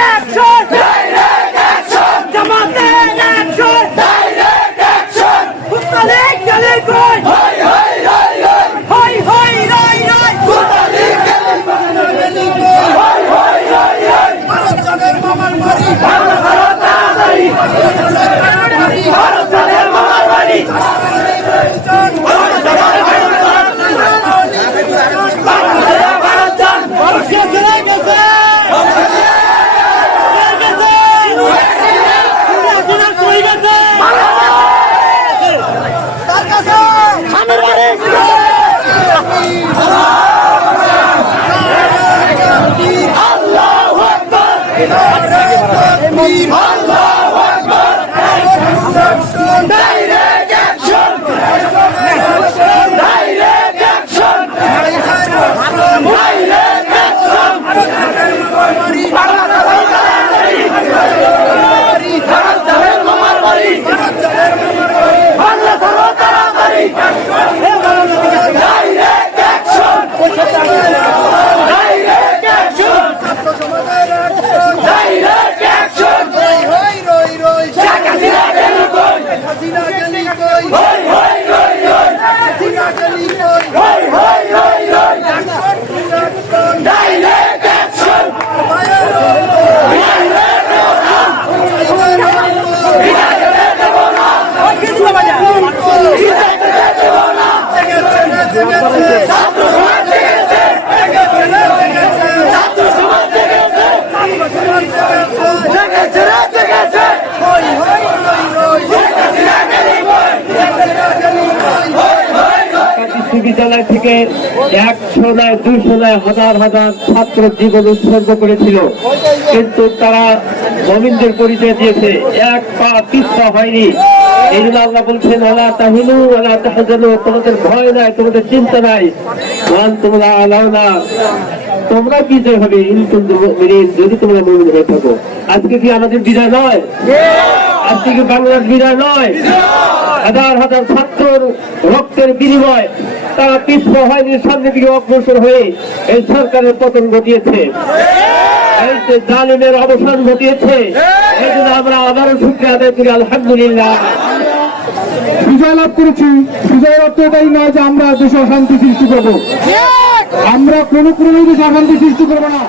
Snapchat! গেছে বিশ্ববিদ্যালয় থেকে একশো নয়, দুইশো নয় হাজার হাজার ছাত্র জীবন উৎসর্গ করেছিল। কিন্তু তারা মমিনদের পরিচয় দিয়েছে। এক পা পিছপা হয়নি। এই জন্য আল্লাহ বলছেন আল্লাহ তাহিনু আল্লাহ তাহাজানু, তোমাদের ভয় নাই, তোমাদের চিন্তা নাই। তোমরা আলাও না তোমরা বিজয় হবে? যদি তোমরা মমিন হয়ে থাকো। আজকে কি আমাদের বিজয় নয়? আজকে কি বাংলার বিজয় নয়? হাজার হাজার ছাত্র রক্তের বিনিময় তারা পিছপা হয়নি সামনের দিকে অগ্রসর হয়ে এই সরকারের পতন ঘটিয়েছে। এই যে জালিমের অবসান ঘটিয়েছে এই জন্য আমরা আবারও শুক্রিয়া আদায় করি আলহামদুলিল্লাহ। বিজয় লাভ করেছি। বিজয়ের অর্থ এটাই নয় যে আমরা দেশে অশান্তি সৃষ্টি করব। আমরা কোনো ক্রমেই দেশে অশান্তি সৃষ্টি করব না।